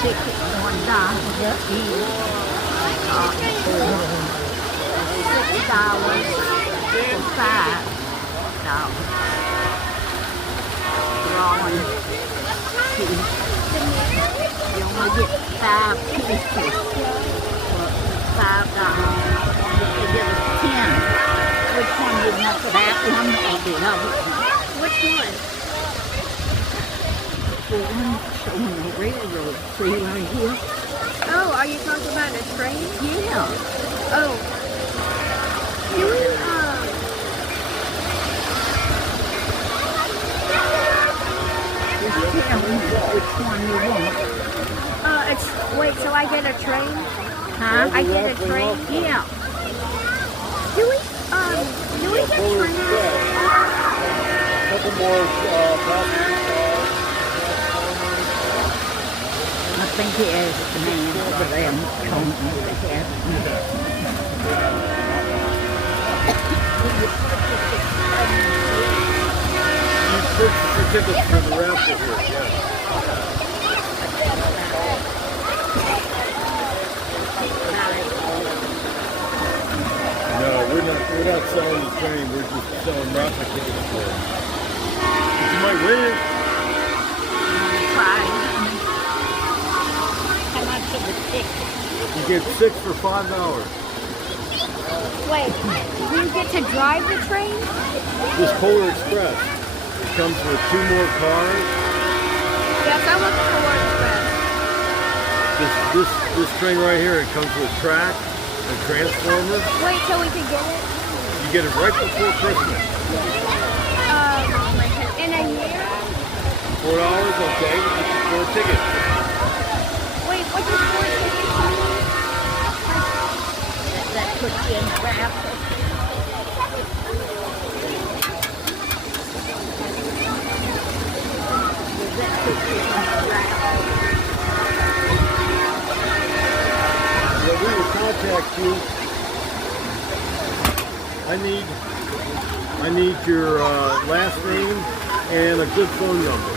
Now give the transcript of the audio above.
ticket $1. $6 for $5. Drawing piece. You only get 5 pieces for $5. If they give us 10, which one you want for that one or the other? Which one? The one on the railroad. See right here? Oh, are you talking about a train? Yeah. Oh. Do we, Just tell me which one you want. wait, so I get a train? Huh? I get a train? Yeah. Do we get trains? Couple more passengers. I think he has a man over there told me they have. You purchased your tickets for the raffle here, yeah. No, we're not selling the train, we're just selling raffle tickets for it. You might win it. Try. How much of the ticket? You get 6 for $5. Wait, you get to drive the train? This Polar Express comes with 2 more cars. Yes, I want the Polar Express. This train right here, it comes with track and transformers. Wait till we can get it? You get it right before Christmas. In a year? $4, okay, you get your 4 tickets. Wait, what does 4 tickets mean? That puts you in the raffle. That puts you in the raffle. Well, we will contact you. I need your last name and a good phone number.